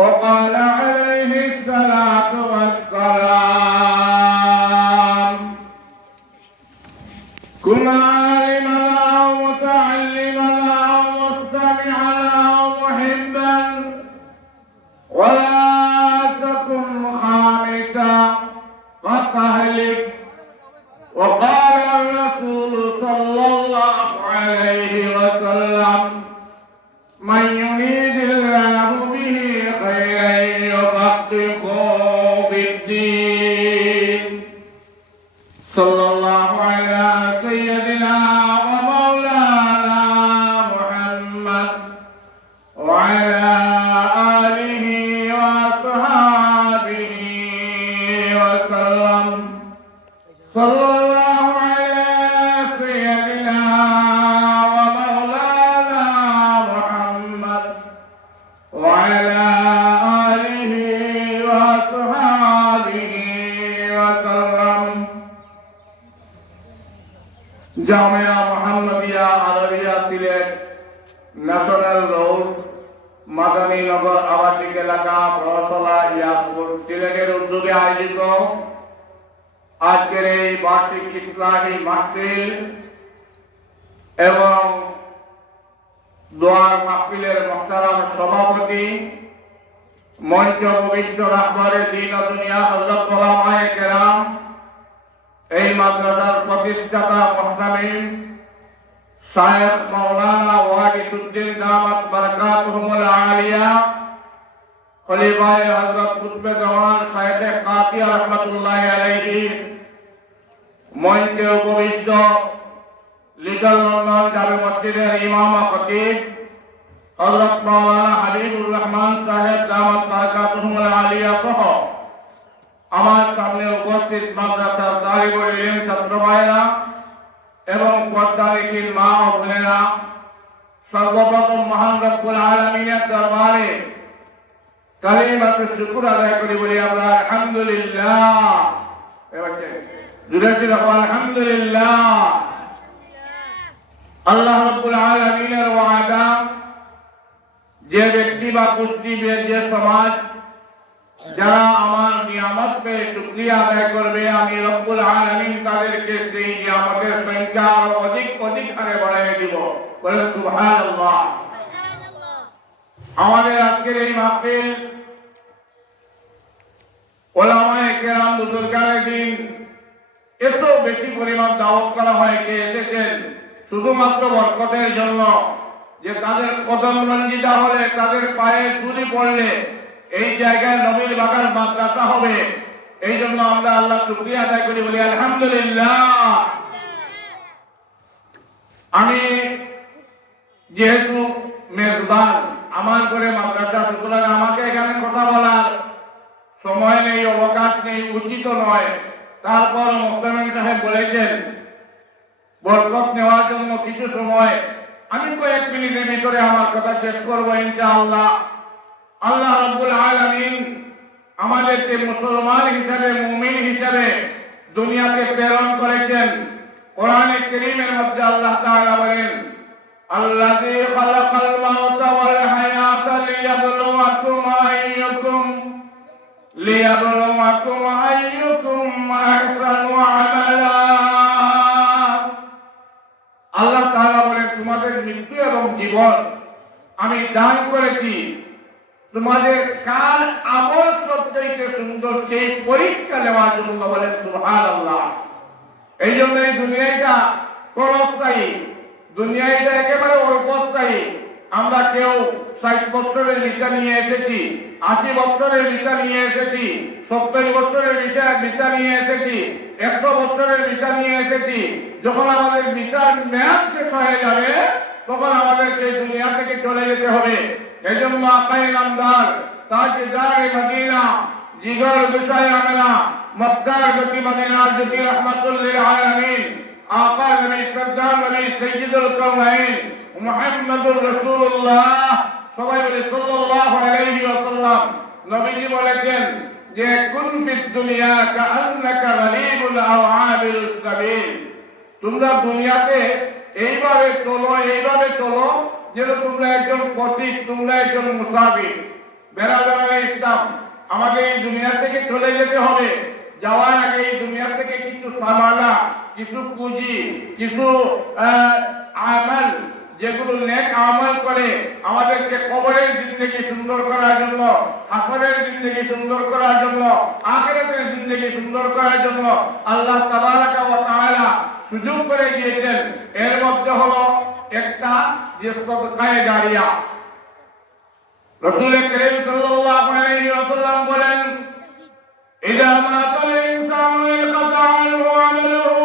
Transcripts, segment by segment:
وقال عليه الصلاة صلى আরবিয়া Sylhet national road আবাসিক এলাকা সিলেটের উদ্যোগে আয়োজিত আজকের এই বার্ষিক ইসলামী মাহফিল এবং দোয়ার মাহফিলের সভাপতি, মঞ্চ ভবিষ্য রাখবারের দিন দুনিয়া হজরত কেরাম এই মাদ্রাসার প্রতিষ্ঠাতা মোহতামিম শায়েখ মাওলানা ওয়াহিদুদ্দিন দামাত বারাকাতুহুমুল আলিয়া, খলিফায়ে হযরত কুতবে জামান শায়েখ কাতিয়া রাহমাতুল্লাহি আলাইহি, মঞ্চে উপবিষ্ট লিটল লন্ডন জামে মসজিদের ইমাম খতিব, হযরত মাওলানা হাবিবুর রহমান সাহেব দামাত বারাকাতুহুমুল আলিয়া সহ আমার সামনে উপস্থিত মাদ্রাসার ইলম ছাত্র ভাইরা এবং পদ্মানিশীল মা ও বোনেরা, সর্বপ্রথম মহান রব্বুল আলমিনের দরবারে কালিমাতু শুকুর আদায় করি বলি আমরা, আলহামদুলিল্লাহ। এবার জুড়ে ছিল আলহামদুলিল্লাহ। আল্লাহ রব্বুল আলমিনের ওয়াদা, যে ব্যক্তি বা গোষ্ঠী, যে সমাজ যারা আমার নিয়ামত পেয়ে শুক্রিয়া আদায় করবে আমি রব্বুল আলামিন তাদেরকে সেই নিয়ামতের সংখ্যা আরও অধিক অধিক হারে বাড়িয়ে দিব। বলে সুবহানাল্লাহ। আমাদের আজকের এই মাহফিল ওলামায়ে কেরাম বুজুর্গানের দিন এত বেশি পরিমাণ দাওয়াত করা হয় কে এসেছেন? শুধুমাত্র বরকতের জন্য যে তাদের কদম রঞ্জিতা হলে তাদের পায়ে চুরি পড়লে এই জায়গায় নবীর বাগান মাদ্রাসা হবে। এই জন্য আমরা আল্লাহ শুক্রিয়া আদায় করি, বলি আলহামদুলিল্লাহ। আমি যেহেতু মেজবান, আমার করে মাদ্রাসা সুতরাং আমাকে এখানে কথা বলার সময় নেই, অবকাশ নেই, উচিত নয়। তারপর মোহতামিন সাহেব বলেছেন, বরকত নেওয়ার জন্য কিছু সময়, আমি কয়েক মিনিটের ভিতরে আমার কথা শেষ করব ইনশাআল্লাহ। আল্লাহ রাব্বুল আলামিন আমাদেরকে মুসলমান হিসেবে, মুমিন হিসেবে দুনিয়াতে প্রেরণ করেছেন। কোরআনে কারীমের মধ্যে আল্লাহ তাআলা বলেন, আল্লাযী খালাকাল মাউতা ওয়াল হায়াতা লিয়াবলুয়াকুম আইয়ুকুম লিয়াবলুয়াকুম আইয়ুকুম আহসানু আমালা। আল্লাহ তাআলা বলেন, তোমাদের মৃত্যু এবং জীবন আমি দান করেছি। তোমাদের কার আমল সবচাইতে সুন্দর সেই পরীক্ষা নেওয়ার জন্য বলেন সুহান আল্লাহ এই জন্য এই দুনিয়াটা ক্ষণস্থায়ী দুনিয়াটা একেবারে অল্পস্থায়ী। আমরা কেউ ষাট বছরের ভিসা নিয়ে এসেছি, আশি বছরের ভিসা নিয়ে এসেছি, সত্তর বছরের ভিসা ভিসা নিয়ে এসেছি, একশো বছরের ভিসা নিয়ে এসেছি। যখন আমাদের ভিসার মেয়াদ শেষ হয়ে যাবে, তখন আমাদেরকে দুনিয়া থেকে চলে যেতে হবে। এজন্য নামদার তাজদার মদিনা, জিগর বিষয় আমেনা মক্কার গতি মদিনা জ্যোতি রহমতুল্লিল আলামিন, আকা নবী সরদার নবী সৈয়দুল কাউনাইন মুহাম্মদুর রাসূলুল্লাহ। সবাই বলে সাল্লাল্লাহু আলাইহি ওয়াসাল্লাম। নবীজি বলেছেন যে, কুন ফিদ দুনিয়া কাআন্নাকা গরীবুল আও আবিল সাবিল। তোমরা দুনিয়াতে এইভাবে চলো এইভাবে চলো যেন তোমরা একজন পথিক তোমরা একজন মুসাফির। বেড়াবেড়ার ইসলাম আমাদের এই দুনিয়া থেকে চলে যেতে হবে। যাওয়ার আগে এই দুনিয়া থেকে কিছু সামানা, কিছু পুঁজি, কিছু আমল, যেগুলো নেক আমল করে, আমাদেরকে কবরের জিন্দগি সুন্দর করার জন্য হাসরের জিন্দগি সুন্দর করার জন্য, আখেরাতের জিন্দগি সুন্দর করার জন্য আল্লাহ তাবারাকা ওয়া তাআলা সুযোগ করে দিয়েছেন। এর মধ্যে হল একটা যে সদকায়ে জারিয়া রসুল করিম সাল্লাল্লাহু আলাইহি ওয়াসাল্লাম বলেন, ইদা মা ইনসানু ইল কাতা আনহু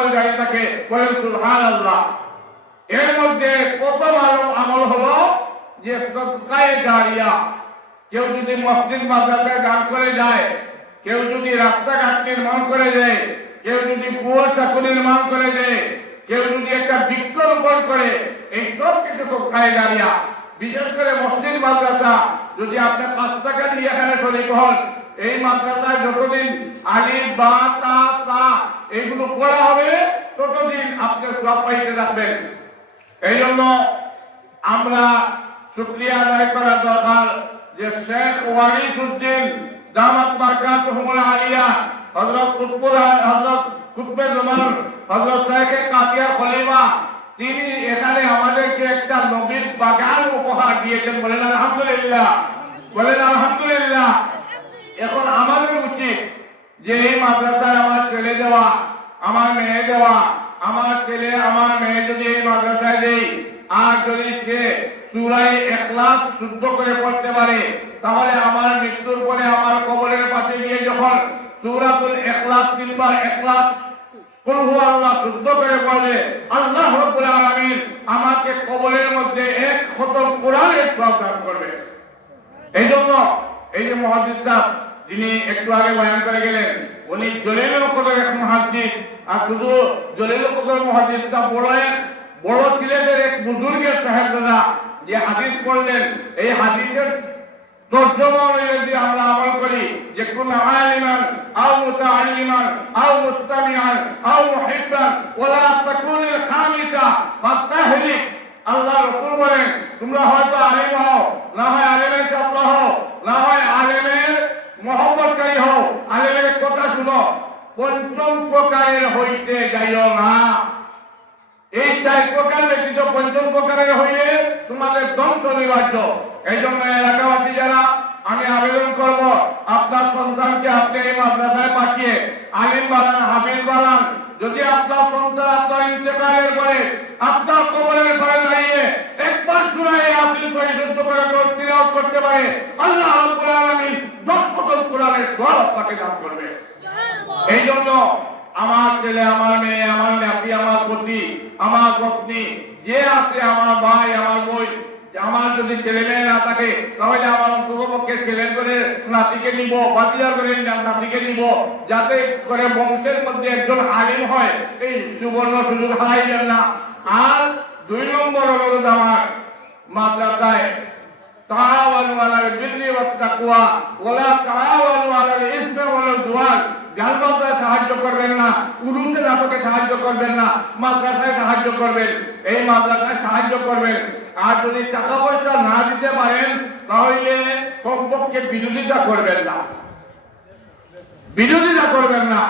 আমল জারি থাকে সুবহান আল্লাহ এর মধ্যে কত আলো আমল হলো যে সদকায়ে জারিয়া কেউ যদি মসজিদ, মাদ্রাসায় দান করে যায়, কেউ যদি রাস্তাঘাট নির্মাণ করে দেয়, কেউ যদি কুয়ো চাকু নির্মাণ করে দেয়, কেউ যদি একটা বৃক্ষ রোপণ করে, এই সব কিছু সদকায়ে জারিয়া বিশেষ করে মসজিদ, মাদ্রাসা, যদি আপনি পাঁচ টাকা দিয়ে এখানে শরীর হন এই মাদ্রাসায় যতদিন আলিফ বা, তা তা, এগুলো পড়া হবে, ততদিন আপনি সব পাইতে রাখবেন এই জন্য আমরা শুক্রিয়া আদায় করা দরকার যে শেখ ওয়ারিস উদ্দিন দামাত বারকাত হুমুল আলিয়া, হযরত কুতুবুল হযরত কুতুবের রহমান হযরত শেখ কাতিয়া খলিফা, তিনি এখানে আমাদেরকে একটা নবীর বাগান উপহার দিয়েছেন। বলেন, আলহামদুলিল্লাহ। বলেন, আলহামদুলিল্লাহ। এখন আমাদের উচিত যে এই মাদ্রাসায় আমার ছেলে দেওয়া, আমার মেয়ে দেওয়া, আমার ছেলে, আমার মেয়ে যদি এই মাদ্রাসায় দেই আর যদি সে চূড়াই একলাস শুদ্ধ করে পড়তে পারে, তাহলে আমার মৃত্যুর পরে আমার কবরের পাশে গিয়ে যখন সূরাতুল ইখলাস তিনবার ইখলাস প্রভু আল্লাহ আমাকে কবরের মধ্যে এক করবে। এই জন্য এই যে যিনি একটু আগে বয়ান করে গেলেন, উনি জলিল কদর এক মহাদিস। আর শুধু জলিল কদর মহাদিসটা বড় এক বড় ছেলেদের এক বুজুর্গের সাহেবরা যে হাদিস পড়লেন। এই হাদিসের আমরা আমল করি, যে কোন আল্লাহ মহব্বতকারী হও, আলেমের কথা শুনো। পঞ্চম প্রকারের হইতে যাইও না। এই চার প্রকার ব্যতীত পঞ্চম প্রকারের হইলে তোমাদের ধ্বংস অনিবার্য। এই জন্য এলাকাবাসী যারা, আমি আবেদন করব, আপনার সন্তানকে আপনি এই মাদ্রাসায় পাঠিয়ে আলিম বানান, হাফিজ বানান যদি আপনার সন্তান আপনার ইন্তেকালের পরে আপনার কবরের পরে দাঁড়িয়ে একবার শুনাই আপনি পরিশুদ্ধ করে তিলাওয়াত করতে পারে আল্লাহ রাব্বুল আলামিন দশ কোরআনের সব আপনাকে দান করবে। এই জন্য আমার ছেলে আমার মেয়ে আমার নাতি আমার পতি আমার পত্নী যে আছে আমার ভাই আমার আমার যদি ছেলেমেয়ে না থাকে, তাহলে আমার অন্তপক্ষে ছেলে করে নাতিকে নিব বাতিজার করে নাতিকে নিব, যাতে করে বংশের মধ্যে একজন আলিম হয়, এই সুবর্ণ সুযোগ হারাইলেন না। আর দুই নম্বর অনুরোধ আমার মাদ্রাসায় তাওয়ানু আলাল বিরি ওয়াত তাকওয়া ওয়া লা তাওয়ানু আলাল ইসমি ওয়াল গালবাজায় সাহায্য করবেন না উরুসে নাটকে সাহায্য করবেন না, মাদ্রাসায় সাহায্য করবেন। এই মাদ্রাসায় সাহায্য করবেন। আর যদি টাকা পয়সা না দিতে পারেন, তাহলে কমপক্ষে বিরোধিতা করবেন না। বিরোধিতা করবেন না।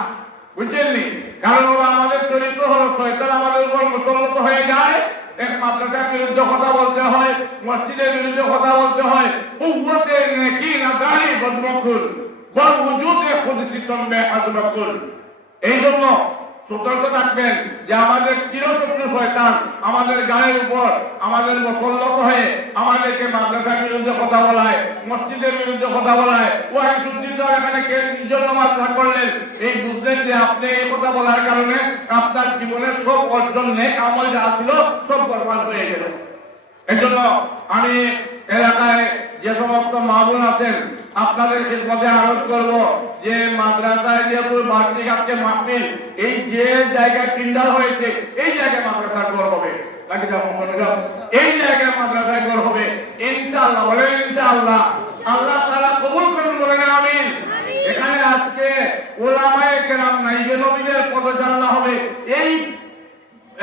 বুঝছেননি কারণ ওরা আমাদের চরিত্র হলো শয়তান আমাদের উপর মুসল্লত হয়ে যায়। এক মাদ্রাসার বিরুদ্ধে কথা বলতে হয়, মসজিদের বিরুদ্ধে কথা বলতে হয়। উম্মতে নেকি না দাঁড়ি বদমকুল এই জন্য সতর্ক থাকবেন যে আমাদের চিরশত্রু শয়তান আমাদের গায়ের উপর, আমাদের মুসল্লত হয়ে আমাদেরকে মাদ্রাসার বিরুদ্ধে কথা বলায়, মসজিদের বিরুদ্ধে কথা বলায়। সাহেব এখানে কে জন্য মাদ্রাসা করলেন? এই বুঝলেন যে আপনি এই কথা বলার কারণে আপনার জীবনের সব অর্জন, নেক আমল যা ছিল সব বরবাদ হয়ে গেল। জন্য আমি এলাকার যে সমস্ত মামুন আছেন আপনাদের খিদমতে আরোপ করব যে মাদ্রাসায় যেহেতু বার্ষিক আজকে মাহফিল এই যে জায়গায় কিন্ডাল হয়েছে এই জায়গায় মাদ্রাসার ঘর হবে? এই জায়গায় মাদ্রাসায় ঘর হবে। ইনশাআল্লাহ বলেন ইনশাআল্লাহ। আল্লাহ তাআলা কবুল করুন আমিন। এখানে আজকে ওলামায়ে কেরাম নাইবে নবীদের পদচারণা হবে। এই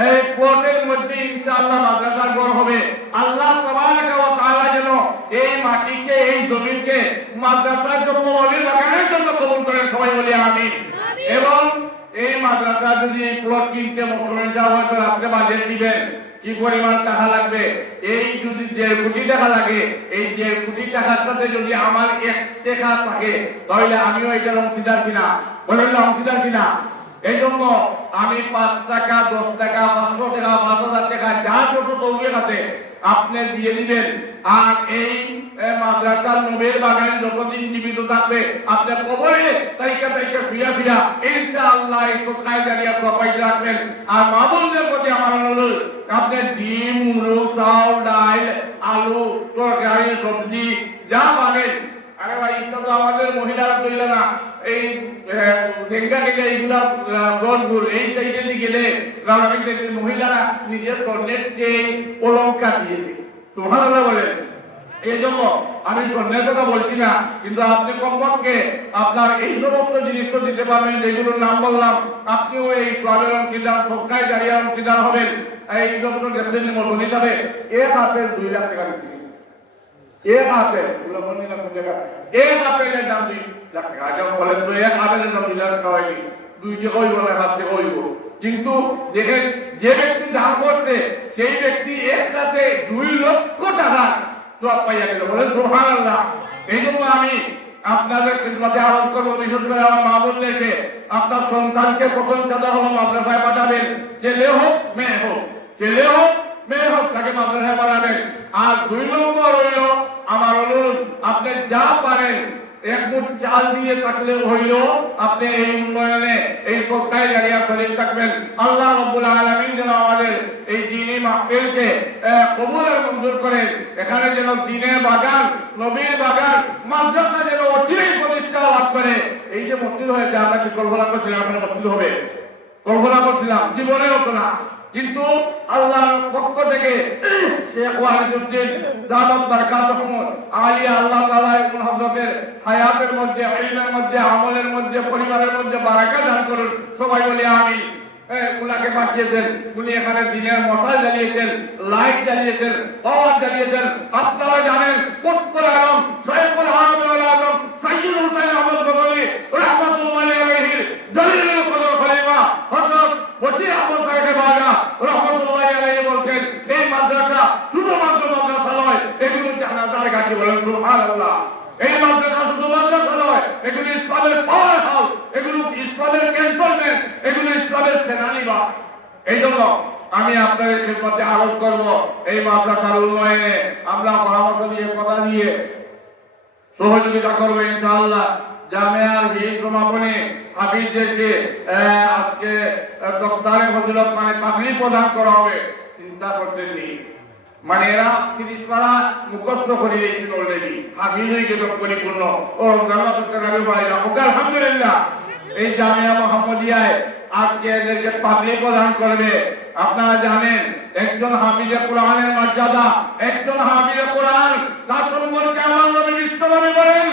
এই কোর্টের মধ্যে ইনশাআল্লাহ মাদ্রাসার ঘর হবে। আল্লাহ তাবারাকা ওয়া তাআলা যেন এই মাটিকে এই জমিকে মাদ্রাসার জন্য অলির বাগানের জন্য কবুল করেন সবাই বলি আমিন। এবং এই মাদ্রাসা যদি প্লট কিনতে মুখ্যমন্ত্রী সাহেব হয়তো রাত্রে বাজেট দিবেন কি পরিমাণ টাকা লাগবে? এই যদি দেড় কোটি টাকা লাগে এই দেড় কোটি টাকার সাথে যদি আমার এক টাকা থাকে তাহলে আমিও এটার অংশীদার কিনা? বলেন অংশীদার কিনা? এই জন্য আমি পাঁচ টাকা, দশ টাকা, পাঁচশো টাকা, পাঁচ হাজার টাকা, যা ছোট তৌরিয়ে আছে আপনি দিয়ে দিবেন। আর এই মাদ্রাসার নবীর বাগান যতদিন জীবিত থাকবে, আপনি কবরে তাইকা তাইকা শুয়া শুয়া ইনশাআল্লাহ এই কোথায় দাঁড়িয়ে সবাই রাখবেন। আর মা বোনদের প্রতি আমার অনুরোধ, আপনি ডিম, মুড়ো, চাউল, ডাল, আলু, তরকারি, সবজি, যা পাবেন আরে ভাই এটা তো আমাদের মহিলারা তৈল না। এই ঢেঙ্গা থেকে এইগুলা গনগুল এই সাইডে দিয়ে গেলে রাউন্ড মহিলারা নিজের স্বর্ণের চেয়ে অলঙ্কার দিয়ে দিই। তোমার বলেন? এই জন্য আমি স্বর্ণের কথা বলছি না, কিন্তু আপনি কমপক্ষে আপনার এই সমস্ত জিনিস তো দিতে পারবেন, যেগুলোর নাম বললাম। আপনিও এই ক্লাবের অংশীদার সবকায় জারিয়া অংশীদার হবেন। এই দর্শক হিসাবে এক আপেল দুই লাখ টাকা এক আপেল এগুলো বললি না কোন জায়গা এক আপেলের দাম দুই লাখ বলেন তো এক আপেলের দাম দুই না কিন্তু দেখেন যে ব্যক্তি দাম করছে, সেই ব্যক্তি এর সাথে দুই লক্ষ টাকা সব পাইয়া গেল। বলেন সোহান এই জন্য আমি আপনাদের খিদমতে বিশেষ করে আমার মা বোনদেরকে আপনার সন্তানকে প্রথম চাঁদা হলো মাদ্রাসায় পাঠাবেন? ছেলে হোক, মেয়ে হোক। ছেলে হোক, মেয়ে হোক, তাকে মাদ্রাসায় পাঠাবেন। আর দুই নম্বর হইল, আমার অনুরোধ, আপনি যা পারেন, এক মুঠ চাল দিয়ে থাকলে হইল, আপনি এই উন্নয়নে, এই গাড়িয়া শরীর থাকবেন। আল্লাহ রব্বুল আলামিন যেন আমাদের এই দিনী মঞ্জুর এখানে যেন দিনের বাগান, নবীর বাগান, মাদ্রাসা যেন অচিরেই প্রতিষ্ঠা লাভ করে। এই যে মসজিদ হয়েছে, আমরা কি কল্পনা করছিলাম মসজিদ হবে? কল্পনা করছিলাম জীবনে হতো না। কিন্তু আল্লাহর পক্ষ থেকে শেখ ওয়াহিদুদ্দিন জামাত বারকাতুহুম আলিয়া আল্লাহ তাআলা হায়াতের মধ্যে, ইলমের মধ্যে, আমলের মধ্যে, পরিবারের মধ্যে বারাকা দান করুন। সবাই বলি আমিন। উনাকে পাঠিয়েছেন। উনি এখানে দিনের মশাল জ্বালিয়েছেন, লাইট জ্বালিয়েছেন, পাওয়ার জ্বালিয়েছেন। আপনারা জানেন কুতুবুল আলম, সৈয়দুল আলম হুসাইন আহমদ গগনি রহমাতুল্লাহি আলাইহি জলিলুল কদর খলিফা হযরত আহমদ সাহেব বাগা রহমাতুল্লাহি আলাইহি বলছেন এই মাদ্রাসা শুধুমাত্র মাদ্রাসা নয় এগুলো বলেন এই মাদ্রাসা শুধু মাদ্রাসা নয় এগুলো ইসলামের পাওয়ার হাউস এগুলো ইসলামের ক্যান্টনমেন্ট এগুলো ইসলামের এই জন্য আমি আপনাদের খেদমতে আরোপ করব এই মাদ্রাসার উন্নয়নে আমরা পরামর্শ দিয়ে কথা দিয়ে সহযোগিতা করব ইনশাআল্লাহ। জামিয়ার সমাপনী হাফিজদেরকে আজকে আহ, দফতারে ফজিলত মানে প্রদান করা হবে। চিন্তা করছেন নি? মানে এরা তিরিশ পারা মুখস্থ করে দিয়েছেন অলরেডি হাফিজ হয়ে গেল পরিপূর্ণ। ও আলহামদুলিল্লাহ। এই জামিয়া মোহাম্মদিয়ায় আজকে এদেরকে পাগড়ি প্রদান করবে। আপনারা জানেন, একজন হাফিজে কোরআনের মর্যাদা, একজন হাফিজে কোরআন। তার সম্পর্কে আমার নবী বিশ্বনবী বলেন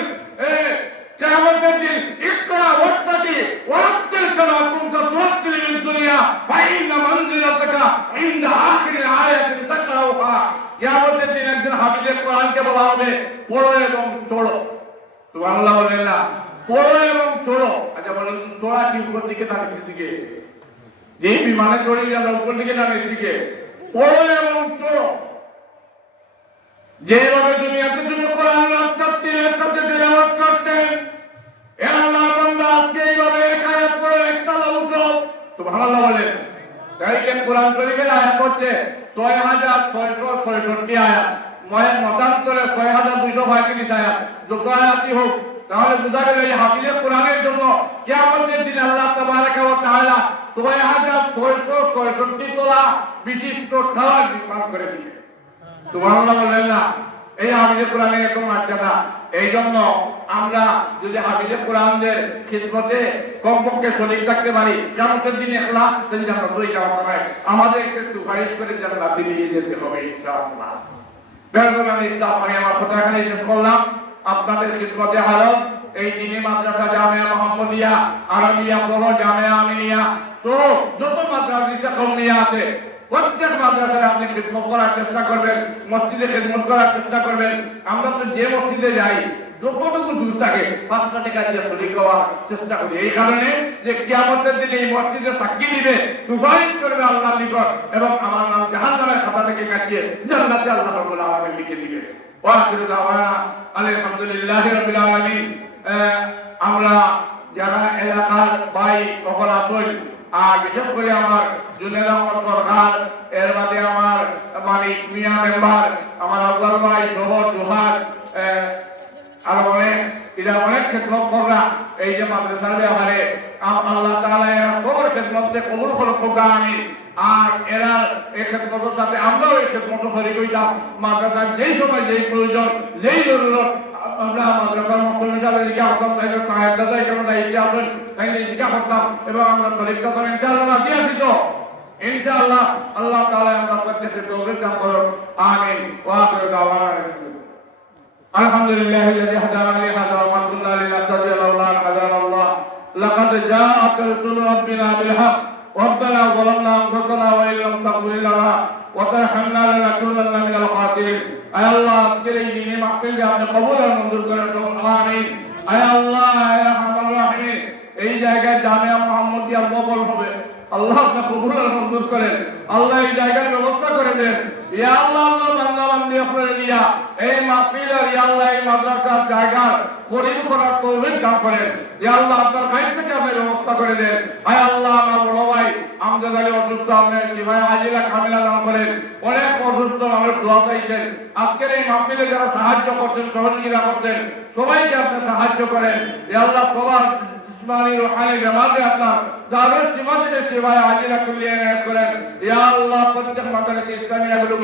কিয়ামতের দিন ইকরা ওয়াত্তাকি ওয়াত্তিল কামা কুনতা তুরাত্তিল মিন দুনিয়া ফাইন্না মানজিলাতাকা ইনদা আখির আয়াতিন তাকরাউহা। কিয়ামতের দিন একজন হাফিজে কোরআনকে বলা হবে, পড়ো এবং চড়ো। সুবহানাল্লাহ বলেন পড়ো এবং চড়ো। আচ্ছা বলেন তো চড়া কি উপর দিকে না নিচের দিকে? যে বিমানে চড়ে গেল উপর দিকে না দিকে। যেভাবে তুমি কোরআন রাত সুবহানাল্লাহ বলেন। তাই যে কোরআন শরীফের আয়াত হচ্ছে ছয় হাজার ছয়শো ছয়ষট্টি আয়াত। ময়ের মতান্তরে ছয় হাজার দুইশো পঁয়ত্রিশ আয়াত। যত আয়াতই হোক, তাহলে বোঝা গেল এই হাফিজে কোরআনের জন্য কিয়ামতের দিন আল্লাহ তাবারাকা ওয়া তাআলা ছয় হাজার ছয়শো ছয়ষট্টি তোলা বিশিষ্ট ঠাওয়ার নির্মাণ করে দিবে সুবহানাল্লাহ বলেন না, এই হাবিজে কোরআনে এত মর্যাদা এই জন্য আমরা যদি হাবিজে কোরআনদের খিদমতে কমপক্ষে শরীর থাকতে পারি জামতের দিন এখলা দিন জানা দুই যাওয়া হবে আমাদেরকে সুপারিশ করে জান্নাতে নিয়ে যেতে হবে, ইনশাআল্লাহ। আমি ইসলাম আমি আমার কথা এখানে শেষ করলাম। আপনাদের খিদমতে হালত, এই দিনী মাদ্রাসা জামিয়া মোহাম্মদিয়া আরবিয়া সহ জামিয়া আমিনিয়া যত মাদ্রাসা আছে প্রত্যেক মাদ্রাসায় আপনি খিদমত করার চেষ্টা করবেন মসজিদে খিদমত করার চেষ্টা করবেন আমরা তো যে মসজিদে যাই যতটুকু দূর থাকে পাঁচটা টাকা দিয়ে শরীর চেষ্টা করি। এই কারণে যে দিনে এই মসজিদে সাক্ষী দিবে সুপারিশ করবে আল্লাহ নিকট এবং আমার নাম জাহান নামের খাতা থেকে কাটিয়ে জান্নাতে আল্লাহ আলামিন লিখে দিবে। আলহামদুলিল্লাহি রাব্বিল আলামিন। আহ, আমরা যারা এলাকার ভাই সকল আর বিশেষ করে আমার জুনেদ আহমদ সরকার, এর বাদে আমার মালিক মিয়া মেম্বার, আমার আব্বাল ভাই সহ সুহাদ আর অনেক এরা অনেক খেদমত কররা এই যে মাদ্রাসার ব্যাপারে। আল্লাহ তাআলা এরা সবার খেদমতকে কবুল করে খোকা আমি আর এরা এই খেদমতের সাথে আমরাও এই খেদমত শরীর হইতাম। মাদ্রাসার যেই সময় যেই প্রয়োজন, যেই জরুরত আমরা মাদ্রাসার মক্তব হিসাবে জিজ্ঞা করতাম তাইলে সাহেব দাদা এখানে দায়িত্বে আছেন তাইলে জিজ্ঞা করতাম এবং আমরা শরীর কথা ইনশাআল্লাহ রাজি আছি তো ইনশাআল্লাহ আল্লাহ তাআলা আমরা প্রত্যেককে তৌফিক দান করুন আমিন ওয়া আখিরু দাওয়ানা الحمد لله الذي هدانا لهذا وما كنا لنهتدي لولا ان هدانا الله لقد جاءت رسول ربنا بالحق ربنا ظلمنا انفسنا وان لم تغفر لنا وترحمنا لنكونن من الخاسرين اي الله اذكر ديني محفل আপনি কবুল আর মঞ্জুর করে আমিন আয় আল্লাহ আয় রহমান রাহিম এই জায়গায় জামিয়া মোহাম্মদিয়া বকল হবে আল্লাহ আপনি কবুল আর মঞ্জুর করেন আল্লাহ এই জায়গার ব্যবস্থা করে দেন আপনার আজকের এই মাহফিলে যারা সাহায্য করছেন, সহযোগিতা করছেন, সবাইকে আপনি সাহায্য করেন। আল্লাহ সবার আপনার সীমাতে সেবায় করেন। ইয়া আল্লাহ প্রত্যেক মাদ্রাসা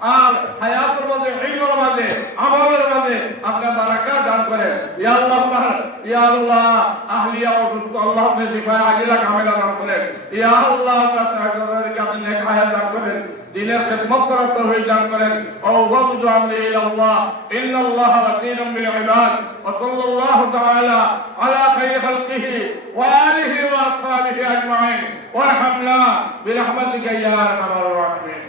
আর হায়াতের মাঝে, ইলমের মাঝে, আমলের মাঝে আপনার বারাকা দান করেন। ইয়া আল্লাহ আপনার ইয়া আল্লাহ, আহলিয়া অসুস্থ আল্লাহ আপনি শিফায়ে আজিলা কামেলা দান করেন। ইয়া আল্লাহ, আপনার সাহায্যকারীকে আপনি নেক হায়াত দান করেন। দিনের খেদমত করার তৌফিক দান করেন। ও ওয়াবদু আমরি ইলাল্লাহ, ইন্নাল্লাহ বাসীরুম বিল ইবাদ, ওয়া সাল্লাল্লাহু তাআলা আলা খাইরি খালকিহি ওয়া আলিহি ওয়া আসহাবিহি আজমাইন। ওয়া রাহমনা বিরহমাতিকা ইয়া আরহামার রাহিমিন।